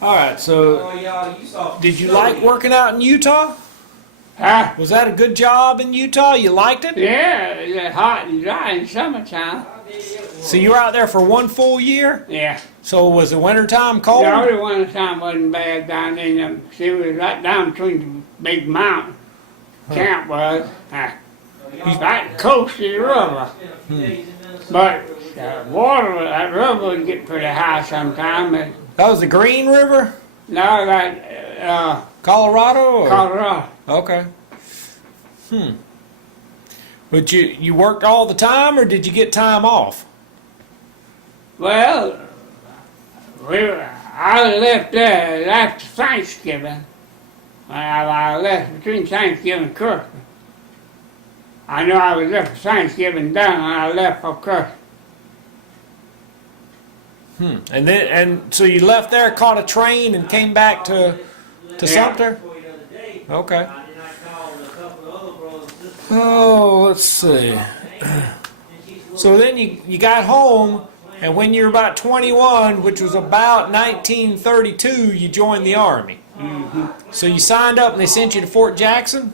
All right. So, did you like working out in Utah? Huh? Was that a good job in Utah? You liked it? Yeah, it's hot and dry in summertime. So you were out there for one full year? Yeah. So was the wintertime cold? The only winter time wasn't bad down in them. See, we was right down between the big mountain. Camp was. Right close to the river. But water, that river would get pretty high sometime. But That was the Green River? no, that Colorado? Or? Colorado. Okay. But you worked all the time, or did you get time off? Well, I left after Thanksgiving. I left between Thanksgiving and Christmas. I knew I was there for Thanksgiving done, and I left for Christmas. And so you left there, caught a train, and came back to Sumter? Okay. Oh, let's see. So then you got home, and when you were about 21, which was about 1932, you joined the Army. So you signed up and they sent you to Fort Jackson?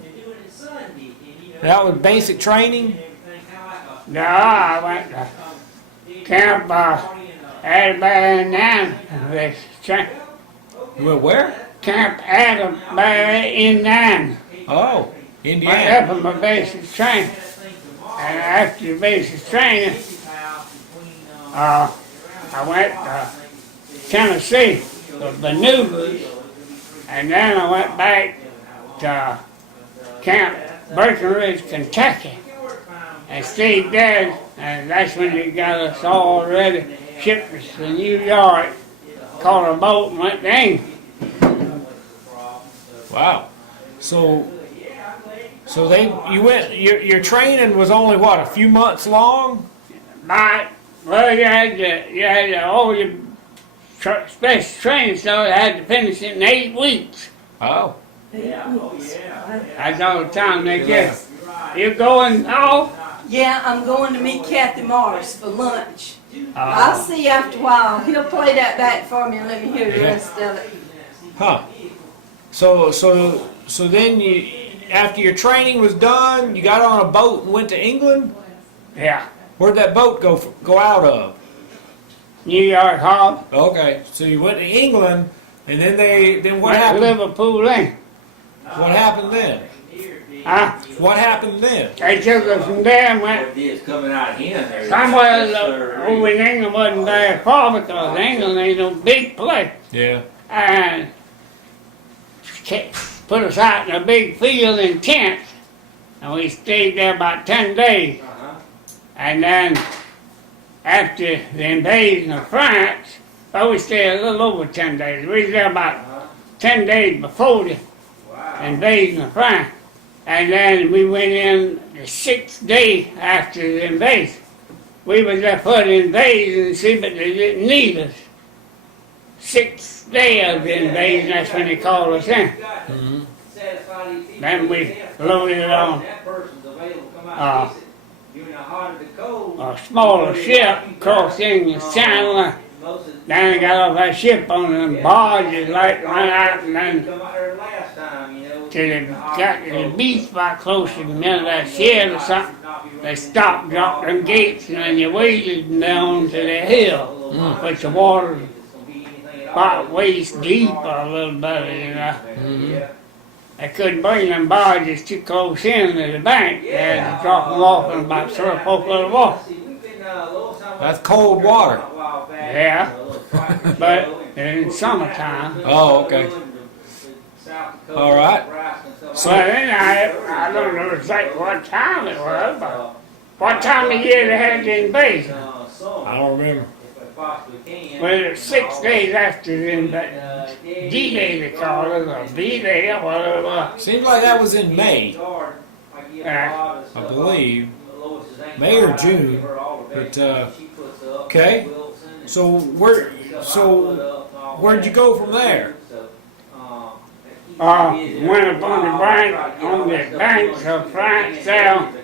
That was basic training? No, I went to Camp Atterbury You went where? Camp Atterbury in Nine. Oh, Went Indiana. up on my basic training. And after the basic training, I went to Tennessee for maneuvers, and then I went back to Camp Breckenridge, Kentucky, and stayed there, and that's when they got us all ready, shipped us to New York, caught a boat and went to England. Wow. So your training was only what, a few months long? Well, you had to all your special training, so you had to finish it in 8 weeks. Oh. That's all the time they give. You going off? Yeah, I'm going to meet Kathy Morris for lunch. I'll see you after a while. He'll play that back for me and let me hear the rest of it. Huh. So then after your training was done, you got on a boat and went to England? Yeah. Where'd that boat go out of? New York Harbor. Okay, so you went to England, and then what Went to happened? Liverpool in. What happened then? Huh? What happened then? They took us from there and went It's coming out of him there. somewhere over in England. Wasn't very far because England ain't no big place. Yeah. And put us out in a big field in tents, and we stayed there about 10 days. And then after the invasion of France, well, we stayed a little over 10 days. We was there about 10 days before the invasion of France. And then we went in the 6th day after the invasion. We was there for the invasion, see, but they didn't need us. 6th day of the invasion, that's when they called us in. Then we loaded on a smaller ship, crossed English Channel. Then they got off that ship on them barges, like went out and then till they got to the beach about close to the middle of that shed or something. They stopped, dropped them gates, and then you waded down to the hill, which the water about waist deep or a little better, you know. They couldn't bring them barges too close in to the bank. They had to drop them off in about 3 or 4 foot of water. That's cold water. Yeah, but in summertime. Oh, okay. All right. So then I don't know exactly what time it was, but what time of year they had the invasion. I don't remember. Well, it was 6 days after the invasion. D-Day they called it, or V-Day, or whatever it was. Seems like that was in May, I believe. May or June. But okay. So where'd you go from there? Went up on the banks of France down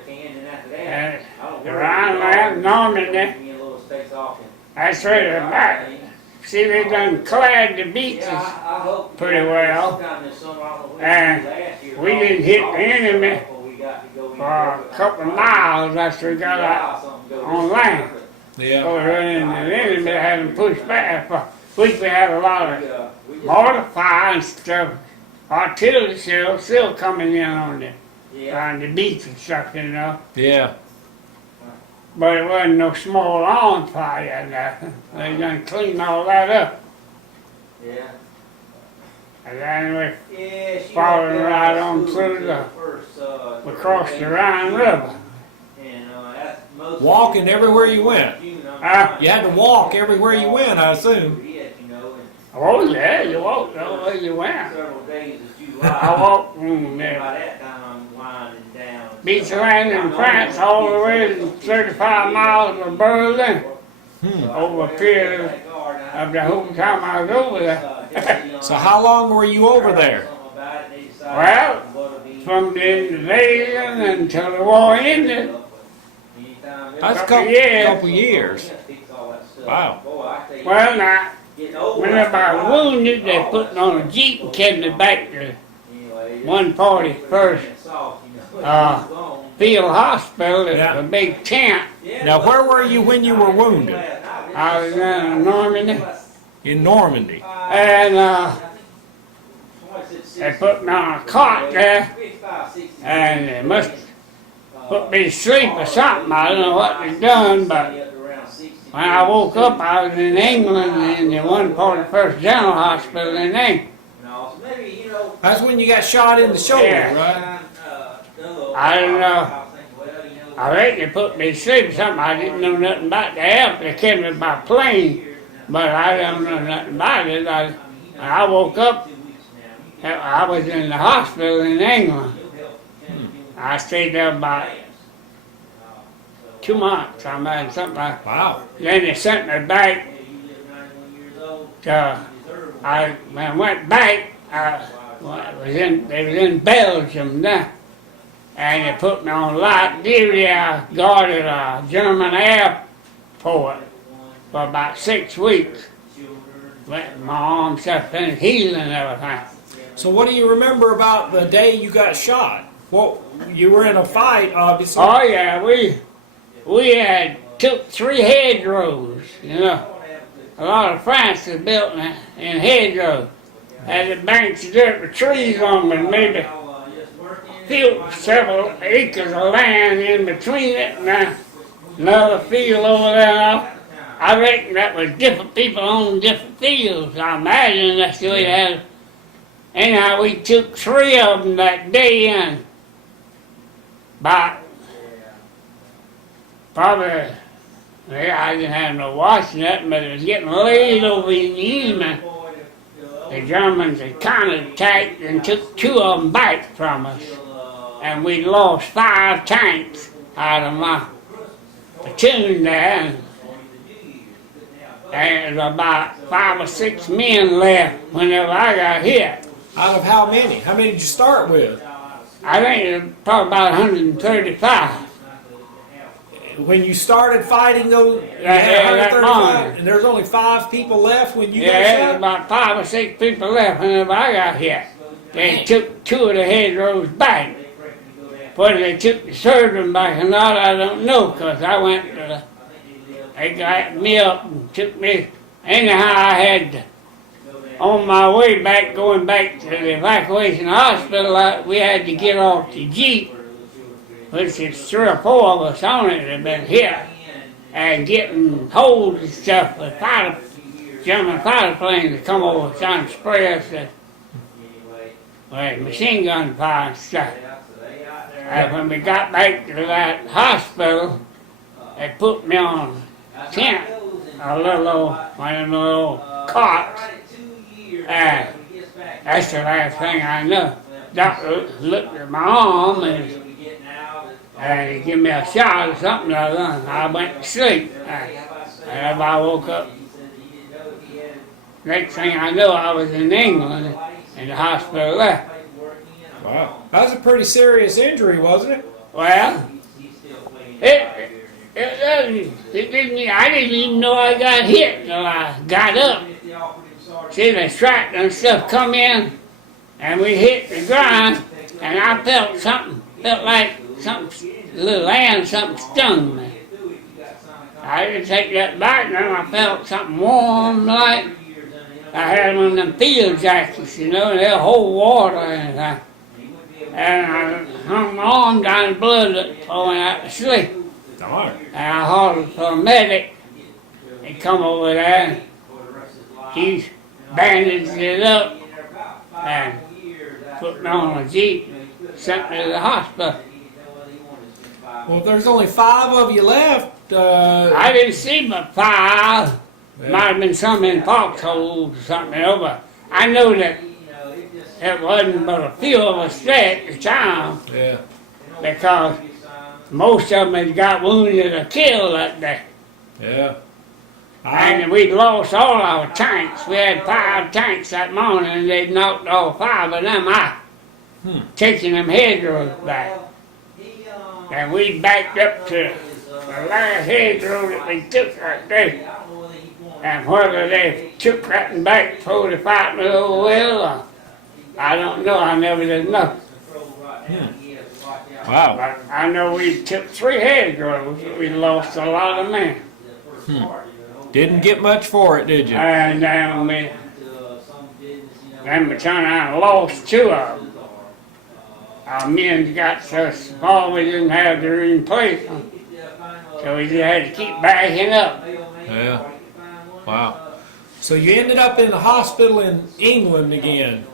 around there, Normandy. That's where they're back. see, they done clad the beaches pretty well, and we didn't hit the enemy for a couple of miles after we got out on land. Yeah. So then the enemy had them pushed back. We had a lot of mortar fire and stuff, artillery shells still coming in on the beach and stuff, you know. Yeah. But it wasn't no small arms fire or nothing. They done cleaned all that up. Yeah. And then we Yeah, she followed went right down on to through school the, first, we crossed the Rhine River. And, that's most Walking everywhere you went. Huh? You had to walk everywhere you went, I assume. Oh yeah, you walked all the way you went. Several days of July. I walked from By the that time, I'm winding down. beach land in France all the way to 35 miles of Berlin. Over a period of the whole time I was over there. So how long were you over there? Well, from the invasion until the war ended. That's a Couple years. couple years. Wow. Well, now, whenever I was wounded, they put me on a jeep and carried me back to 141st Field Hospital. It's Yeah. a big tent. Now, where were you when you were wounded? I was in Normandy, In Normandy. and they put me on a cot there, and they must put me to sleep or something. I don't know what they done, but when I woke up, I was in England in the 141st General Hospital in England. That's when you got shot in the shoulder, Yeah. right? I don't know. I reckon they put me to sleep or something. I didn't know nothing about the air. They carried me by plane, but I don't know nothing about it. When I woke up, I was in the hospital in England. I stayed there about 2 months. I mean, something like. Wow. Then they sent me back. When I went back, they was in Belgium then, and they put me on light duty. I guarded a German airport for about 6 weeks. Let my arm stuff finished healing and everything. So what do you remember about the day you got shot? Well, you were in a fight, obviously. Oh yeah, we had took 3 hedgerows, you know. A lot of France is built in hedgerows. Had the banks of dirt with trees on them, and maybe several acres of land in between it, and another field over there. I reckon that was different people on different fields. I imagine that's the way it had. Anyhow, we took 3 of them that day in. About probably, I didn't have no washing that, but it was getting late over in the evening. The Germans had counterattacked and took 2 of them back from us. And we lost 5 tanks out of my platoon there. And there was about 5 or 6 men left whenever I got hit. Out of how many? How many did you start with? I think it was probably about 135. When you started fighting those, you Yeah, had that 135, morning. and there's only 5 people left when you Yeah, there was got shot? about 5 or 6 people left whenever I got hit. They took 2 of the hedgerows back. Whether they took the surgeon back or not, I don't know, because I went to they got me up and took me. Anyhow, I had, on my way back, going back to the evacuation hospital, we had to get off the Jeep, which is 3 or 4 of us on it that had been hit, and getting hold and stuff with German fighter planes to come over trying to spray us with machine gun fire and stuff. And when we got back to that hospital, they put me on a tent, a little cot, and that's the last thing I know. Doctor looked at my arm and he gave me a shot or something or other, and I went to sleep. And I woke up, next thing I know, I was in England in the hospital there. Wow. That was a pretty serious injury, wasn't it? Well, I didn't even know I got hit until I got up. See, the shrapnel and stuff come in, and we hit the ground, and I felt like something, a little hand, something stung me. I didn't take that bite, and then I felt something warm, like I had one of them field jackets, you know, and they'll hold water and I hung my arm down, and blood was flowing out to sleep. Darn. And I hollered for a medic. He come over there. He bandaged it up and put me on a jeep, sent me to the hospital. Well, if there's only 5 of you left, I didn't see but 5. Might have been some in foxholes or something, you know, but I know that it wasn't but a few of us there at the time yeah. because most of them had got wounded or killed that day. Yeah. And we'd lost all our tanks. We had 5 tanks that morning, and they'd knocked all 5 of them out, taking them hedgerows back. And we backed up to the last hedgerow that we took that day. And whether they took that one back before they fought me over well, I don't know. I never did know. Wow. But I know we took 3 hedgerows. We lost a lot of men. Didn't get much for it, did you? And then we turned around and lost 2 of them. Our men got so small we didn't have to replace them. So we just had to keep backing up. Yeah. Wow. So you ended up in the hospital in England again.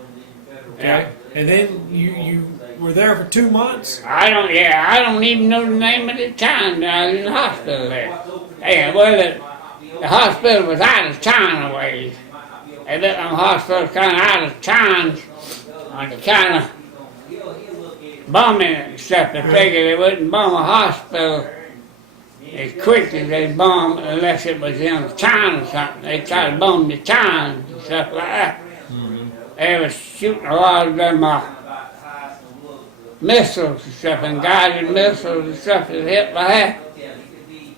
Okay. Yeah. And then you were there for 2 months? I don't even know the name of the town that I was in the hospital there. Yeah, well, the hospital was out of town a ways. They built them hospitals kind of out of town, kind of bombing and stuff. They figured they wouldn't bomb a hospital as quick as they bomb unless it was in a town or something. They tried to bomb the town and stuff like that. They was shooting a lot of them missiles and stuff, and guided missiles and stuff that hit like that.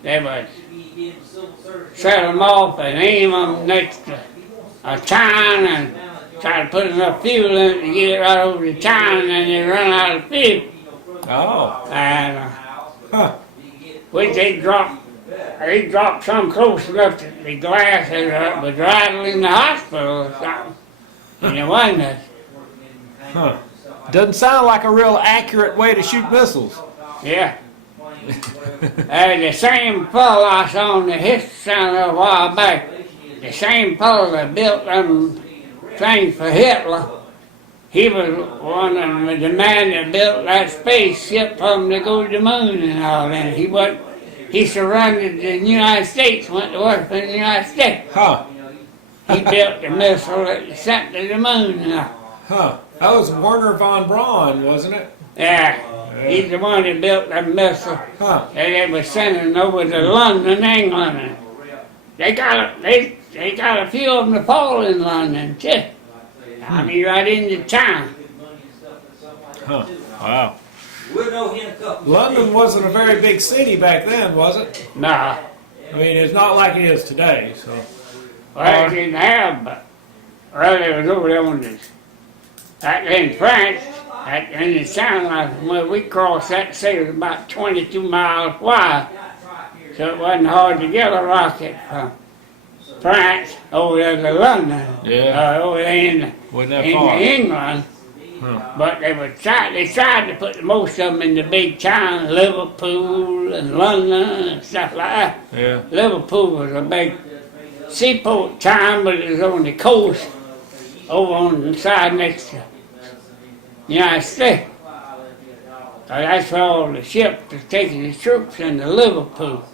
They would set them off and aim them next to a town and try to put enough fuel in it to get it right over the town, and then they run out of fuel. Oh. And Huh. which they dropped some close enough that the glass was rattling the hospital or something. And it wasn't. Huh. Doesn't sound like a real accurate way to shoot missiles. Yeah. The same fellow I saw on the History Channel a while back, the same fellow that built them things for Hitler, he was one of the man that built that spaceship for him to go to the moon and all that. He surrendered the United States, went to work for the United States. Huh. He built the missile that sent to the moon and all. Huh. That was Werner von Braun, wasn't it? Yeah, he's the one that built that missile. Huh. And they were sending over to London, England. And they got a few of them to fall in London too. I mean, right into town. Huh. Wow. London wasn't a very big city back then, was it? Nah, I mean, it's not like it is today, so. well, they didn't have, but they was over there on this. Back in France, in the town, when we crossed that city, it was about 22 miles wide. So it wasn't hard to get a rocket from France over there to London. Yeah. Over there in Wasn't that far? England. Huh. But they tried to put most of them in the big towns, Liverpool and London and stuff like that. Yeah. Liverpool was a big seaport town, but it was on the coast, over on the side next to the United States. So that's where all the ships was taking the troops into Liverpool.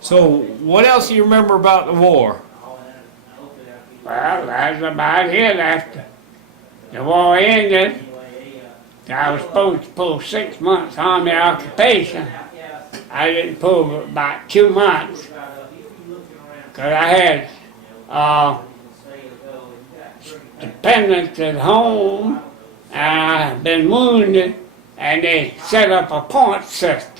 So, what else do you remember about the war? Well, that's about it. After the war ended, I was supposed to pull 6 months Army occupation. I didn't pull but about 2 months because I had dependents at home, and I've been wounded, and they set up a point system.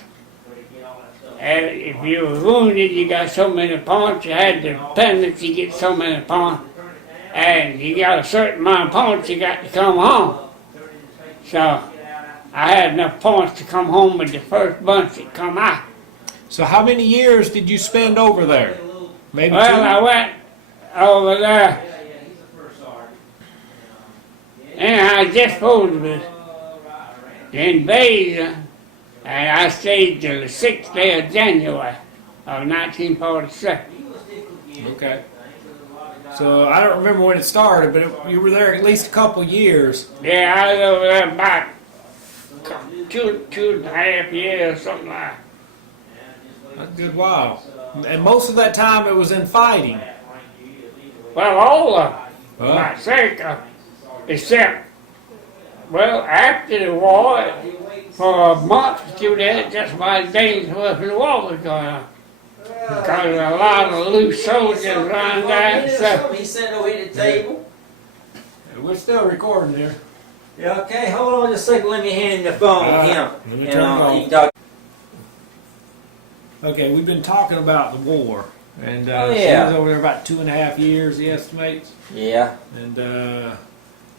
And if you were wounded, you got so many points. You had the dependents, you get so many points. And you got a certain amount of points, you got to come home. So I had enough points to come home with the first bunch that come out. So how many years did you spend over there? Maybe Well, two? I went over there. And I just supposed to the invasion, and I stayed till the 6th day of January of 1947. Okay. So I don't remember when it started, but you were there at least a couple years. Yeah, I was over there about two and a half years, something like that. A good while. And most of that time it was in fighting. Well, all of them, Huh? I think, except, well, after the war, for a month or two there, just about dangerous when the war was going on. Because a lot of loose soldiers around there and stuff. He sat over at the table. We're still recording here. Yeah, okay, hold on just a second. Let me hand the phone to him. Let me And turn it on. he can talk. Okay, we've been talking about the war. And Oh, she yeah. was over there about 2.5 years, he estimates. Yeah. And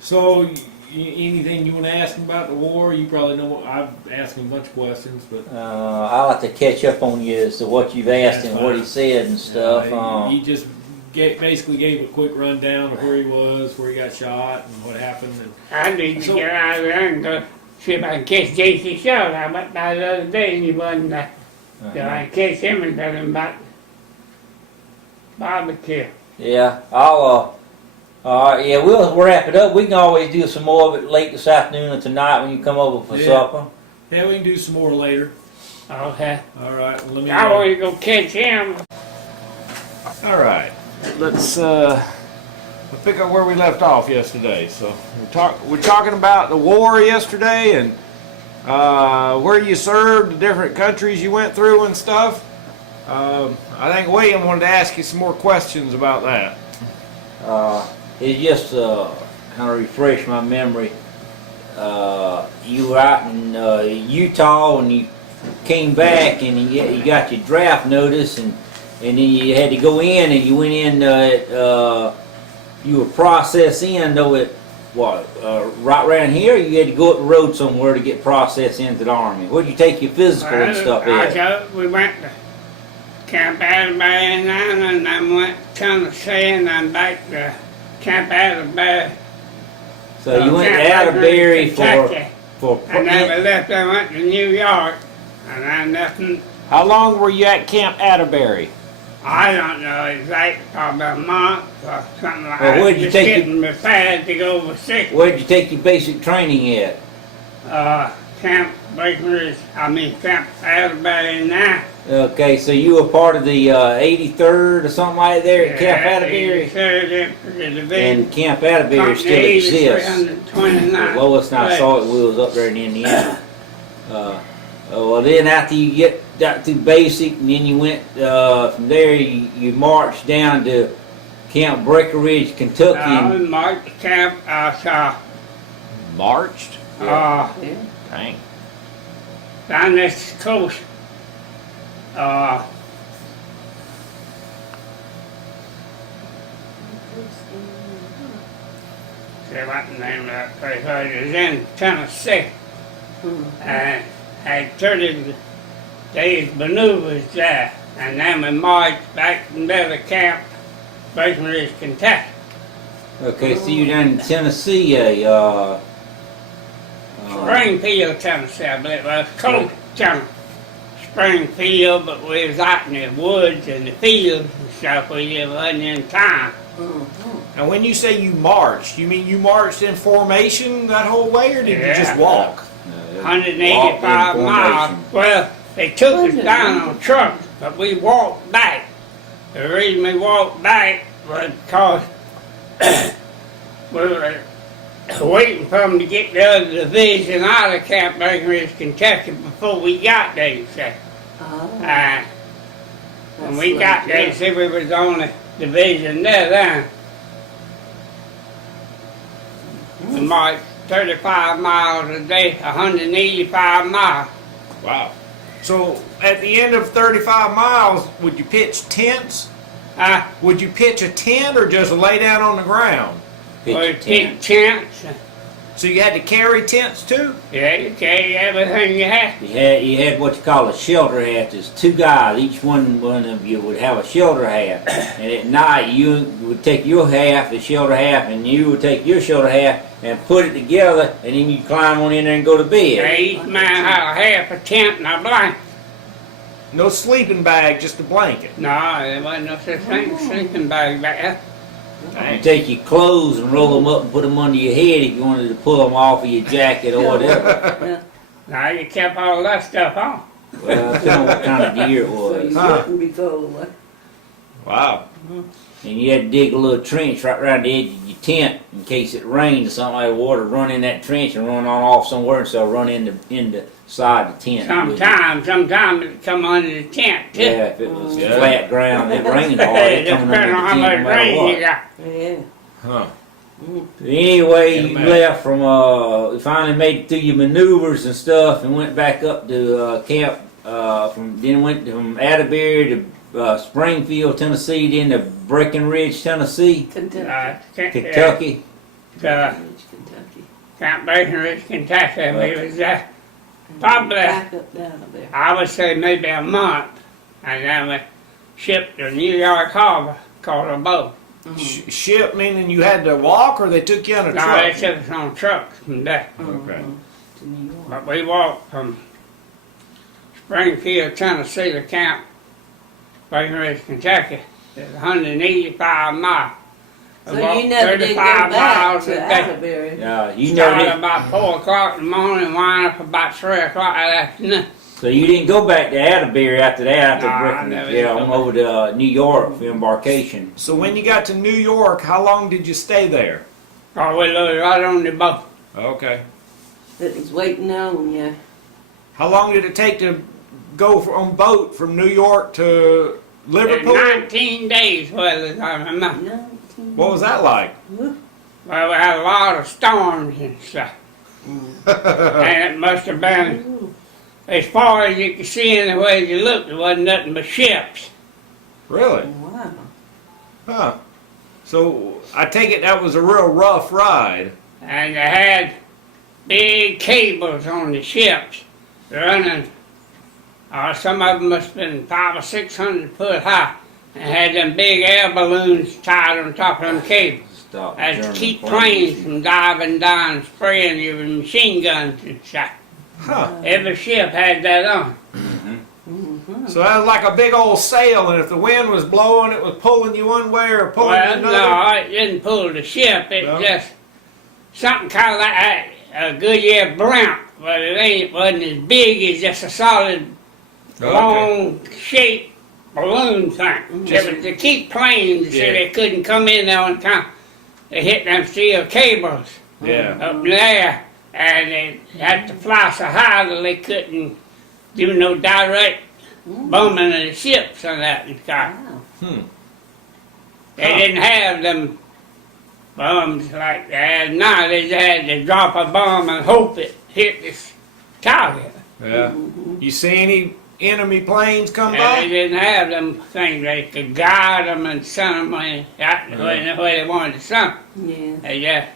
so, anything you want to ask him about the war? You probably know. I've asked him a bunch of questions, but I like to catch up on you as to what you've asked That's and what he fine. said and stuff. he just basically gave a quick rundown of where he was, where he got shot, and what happened. And I need to So- get out of there and go see if I can catch J.C. Short. I went by the other day and he wasn't there. So I catch him and tell him about barbecue. Yeah, I'll. Yeah, we'll wrap it up. We can always do some more of it late this afternoon or tonight when you come over for Yeah. supper. yeah, we can do some more later. Okay. All right, well, let me. I want to go catch him. All right, let's we'll pick up where we left off yesterday. So we're talking about the war yesterday and where you served, the different countries you went through and stuff. I think William wanted to ask you some more questions about that. It just kind of refreshed my memory. You were out in Utah and you came back and you got your draft notice and then you had to go in and you went in. You were processed in though at what right around here. You had to go up the road somewhere to get processed into the army. Where'd you take your physical and stuff at? We went to Camp Atterbury and then went to Tennessee and then back to Camp Atterbury. So you went to Camp Atterbury Kentucky. for And then we left and went to New York. And then nothing, How long were you at Camp Atterbury? I don't know exactly, probably a month or something like Well, that. where'd you Just take your- getting prepared to go overseas. Where'd you take your basic training at? Camp Camp Atterbury now. Okay, so you were part of the 83rd or something like there at Camp Atterbury? 83rd Infantry Division. And Camp Atterbury still Company exists. 8329. Lois and I Right. saw it when we was up there in Indiana. Well, then after you got through basic, and then you went from there, you marched down to Camp Breckenridge, Kentucky. And, Marched Camp, Marched? Dang. down this coast. See what the name of that place was. It was in Tennessee. And had 30 days maneuvers there. And then we marched back from there to Camp Breckenridge, Kentucky. okay, so you down in Tennessee, Springfield, Tennessee, I believe it was. Close to Springfield, but we was out in the woods and the fields and stuff. We wasn't in town. And when you say you marched, you mean you marched in formation that whole way, or did you just Yeah. walk? 185 miles. Well, they took us down on trucks, but we walked back. The reason we walked back was because we were waiting for them to get the other division out of Camp Breckenridge, Kentucky before we got there, you see. When we got there, you see, we was the only division there then. We marched 35 miles a day, 185 miles. Wow. So at the end of 35 miles, would you pitch tents? Would you pitch a tent or just lay down on the ground? We Pitch pitch tents. So you had to carry tents too? Yeah, you carry everything you have. You had what you call a shelter hat. There's two guys. Each one of you would have a shelter hat. And at night you would take your half, the shelter half, and you would take your shelter half and put it together, and then you'd climb on in there and go to bed. Each man had a half a tent and a blanket. No sleeping bag, just a blanket. No, there wasn't no such thing as sleeping bag back there. You take your clothes and roll them up and put them under your head if you wanted to pull them off of your jacket or whatever. No, you kept all that stuff on. Well, depending on what kind of gear it So was. you wouldn't be cold. Wow. And you had to dig a little trench right around the edge of your tent in case it rained or something like water run in that trench and run on off somewhere, and so run in the side of the tent. Sometimes it come under the tent too. Yeah, if it was Yeah. flat ground, it rained hard, It it just come depends under on the how tent much no matter rain you what. got. Yeah. Huh. Anyway, Get 'em you out. left from, you finally made it through your maneuvers and stuff and went back up to camp, then went from Atterbury to Springfield, Tennessee, then to Breckenridge, Tennessee, Kentucky. Kentucky. Kentucky. Camp Breckenridge, Kentucky. We was there probably, Back up down there. I would say maybe a month, and then we shipped to New York Harbor, called a boat. Ship meaning you had to walk, or they took you on a No, truck? they took us on trucks from there. Okay. To New York. But we walked from Springfield, Tennessee to Camp Breckenridge, Kentucky. It's 185 miles. We So walked you never did go 35 back miles to a day. Atterbury? You know Started that, about 4 o'clock in the morning, wind up about 3 o'clock that afternoon. so you didn't go back to Atterbury after that, after Nah, I Breckenridge. never Yeah, did went go over to New York for embarkation. So when you got to New York, how long did you stay there? Oh, we loaded right on the boat. Okay. That was waiting on you. How long did it take to go on boat from New York to Liverpool? 19 days, well, as I remember. 19. What was that like? Woo. Well, we had a lot of storms and stuff. And it must have been, Ooh. as far as you could see anywhere you looked, there wasn't nothing but ships. Really? Wow. Huh. So I take it that was a real rough ride. And they had big cables on the ships running. Some of them must have been 500 or 600 foot high, and had them big air balloons tied on top of them cables. Stop That's to German keep planes from diving down and spraying you with machine guns and stuff. Huh. Every ship had that on. Mm-hmm. So that was like a big old sail, and if the wind was blowing, it was pulling you one way or pulling you Well, another. no, it didn't pull the ship. It No? just something kind of like a Goodyear blimp, but wasn't as big as just a solid, long shaped balloon thing. It was to keep planes so Yeah. they couldn't come in there and they hit them steel cables Yeah. up there, and they had to fly so high that they couldn't do no direct bombing of the ships on that and stuff. Wow. They Huh. didn't have them bombs like they have now. They just had to drop a bomb and hope it hit this target. Yeah. You see any enemy planes come And they by? didn't have them things. They could guide them and send them where they wanted to send them. Yeah.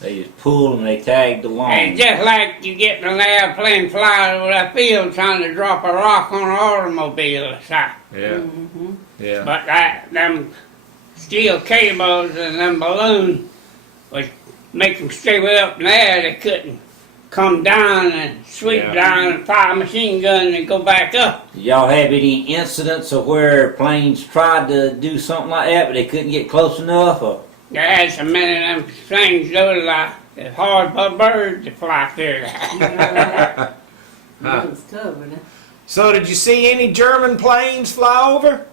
They just pulled and they tagged along. And just like you get in an airplane flying over that field trying to drop a rock on an automobile or something. Yeah. Mm-hmm. Yeah. But them steel cables and them balloons would make them stay way up in the air. They couldn't come down and sweep Yeah. down and fire a machine gun and go back up. Did y'all have any incidents of where planes tried to do something like that, but they couldn't get close enough? Or? They had so many of them things that was like it's hard for a bird to fly through. Huh. It was covered. Huh? So did you see any German planes fly over?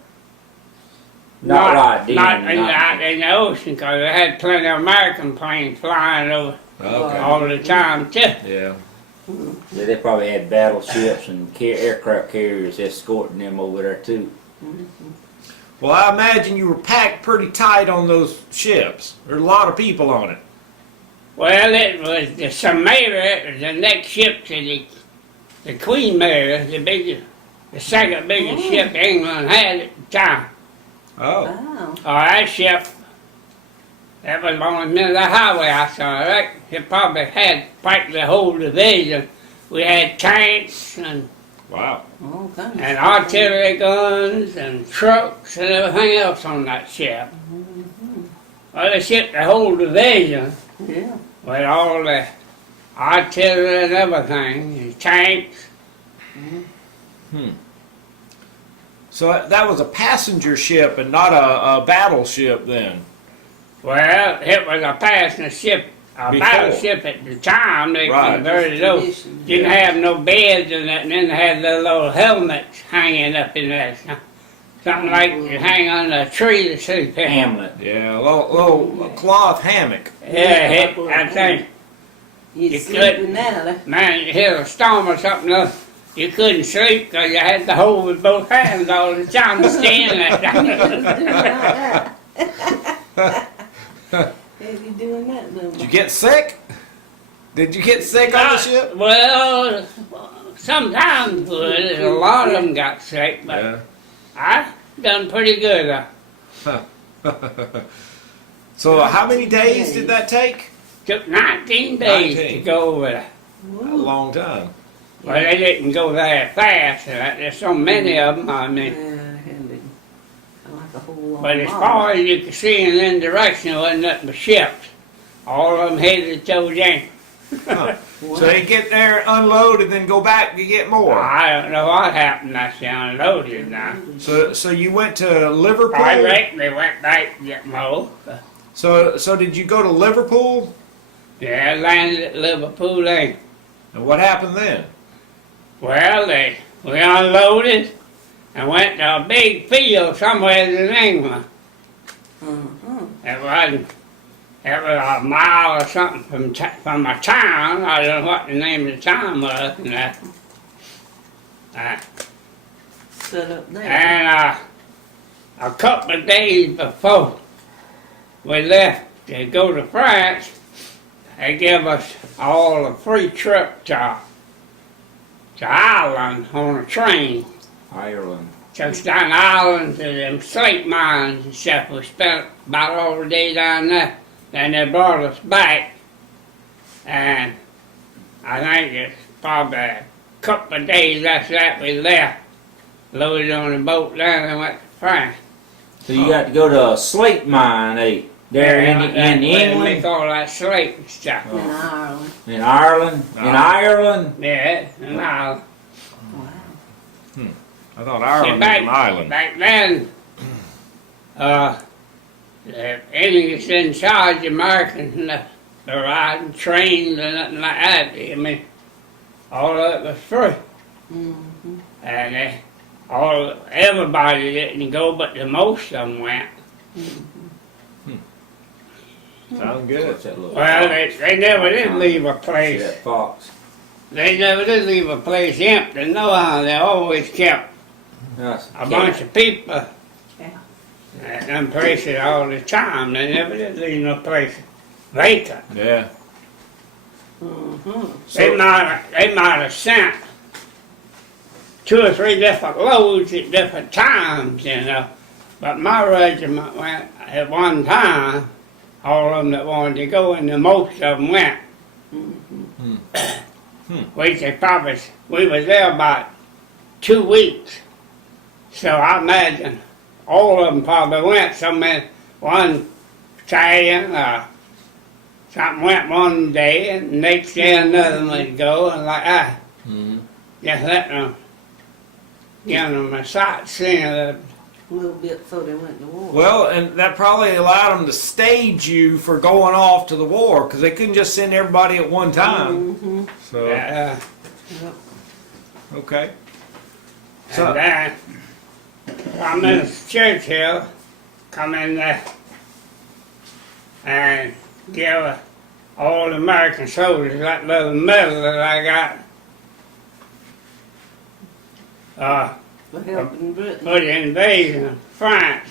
Not right then. Not not- in the ocean, because they had plenty of American planes flying over Okay. all the time too. Yeah. Yeah, they probably had battleships and aircraft carriers escorting them over there too. Well, I imagine you were packed pretty tight on those ships. There's a lot of people on it. Well, it was the Samara, it was the next ship to the Queen Mary, the second biggest ship England had at the time. Oh. Wow. That ship, that was on the middle of the highway, I saw it. It probably had practically the whole division. We had tanks and Wow. All kinds of artillery guns and trucks and everything else on that ship. Well, they shipped the whole division Yeah. with all the artillery and everything, and tanks. So that was a passenger ship and not a battleship then. Well, it was a passenger ship, a Before. battleship at the time. They Right. converted those. Tradition. Didn't have no beds in it, and then they had the little helmets hanging up in there. Something like you hang on a tree to sleep in. Hamlet. Yeah, a little cloth hammock. Yeah, I think, You You sleep could- in that. man, you hit a storm or something else, you couldn't sleep because you had to hold with both hands all the time to stand that. If you doing that, Did you little. get sick? Did you get sick on the ship? Well, sometimes would. A lot of them got sick, but Yeah. I done pretty good. So how many days did that take? Took 19 days 19. to go over there. A long time. Well, they didn't go that fast. There's so many of them, I Yeah, mean. it had been like a whole lot. But as far as you could see in any direction, it wasn't nothing but ships. All of them headed to James. Huh. So they get there, unload, and then go back to get more. I don't know what happened after they unloaded now. So you went to Liverpool. I reckon they went back to get more. So did you go to Liverpool? Yeah, landed at Liverpool then. And what happened then? Well, we unloaded and went to a big field somewhere in England. It was a mile or something from a town. I don't know what the name of the town was. Set up there. And a couple of days before we left to go to France, they gave us all a free trip to Ireland on a train. Ireland. Took us down Ireland to them slate mines and stuff. We spent about all the day down there. Then they brought us back, and I think it's probably a couple of days after that we left, loaded on a boat down and went to France. So you got to go to a slate mine, there in They England, make all that slate and stuff. In Ireland. in Ireland, in Ireland. Yeah, in Ireland. Wow. I thought Ireland was back, an island. back then, the Indians didn't charge Americans enough to ride trains or nothing like that. I mean, all of it was free. And everybody didn't go, but the most of them went. Sound good. What's that little Well, fox? they never did leave a See place. that fox? They never did leave a place empty. No how. They always kept That's a bunch of people Yeah. at them places all the time. They never did leave no place vacant. Yeah. They might have sent 2 or 3 different loads at different times, you know. But my regiment went at one time. All of them that wanted to go, and the most of them went. We was there about 2 weeks. So I imagine all of them probably went. One battalion, something went one day, and the next day another one would go, and like that. Just letting them, giving them a sightseeing of A little bit before they went to war. Well, and that probably allowed them to stage you for going off to the war because they couldn't just send everybody at one time. So okay. So and then Prime Minister Churchill come in there and give all the American soldiers that little medal that I got. For helping Britain. For the invasion of France.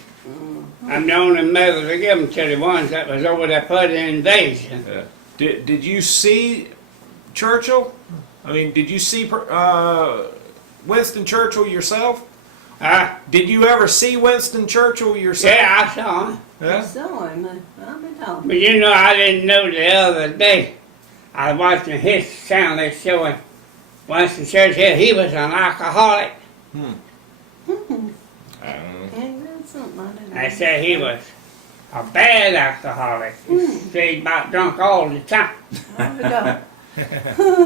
I'm the only medal to give them to the ones that was over there for the invasion. Yeah. Did you see Churchill? I mean, did you see Winston Churchill yourself? Did you ever see Winston Churchill yourself? Yeah, I saw him. I Yeah? saw him. I've been talking. But you know, I didn't know the other day. I was watching a History Channel. They showing Winston Churchill. He was an alcoholic. Ain't that something I didn't They know? said he was a bad alcoholic. He stayed about drunk all the time. There we go.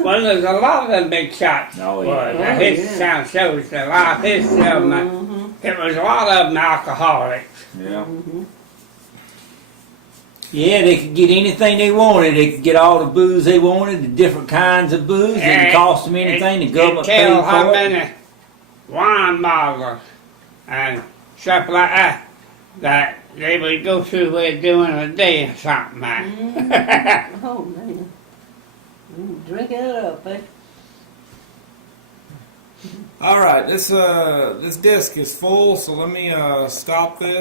Well, there's a lot of them big shots. Oh, Well, yeah. the History Channel shows that a lot of history of them. It was a lot of them alcoholics. Yeah. Yeah, they could get anything they wanted. They could get all the booze they wanted, the different kinds of booze. It didn't cost them anything. The government paid tell how for it. many wine bottlers and stuff like that that they would go through with doing a day or something, man. Oh, man. Drink it up, eh? All right, this disc is full, so let me stop this.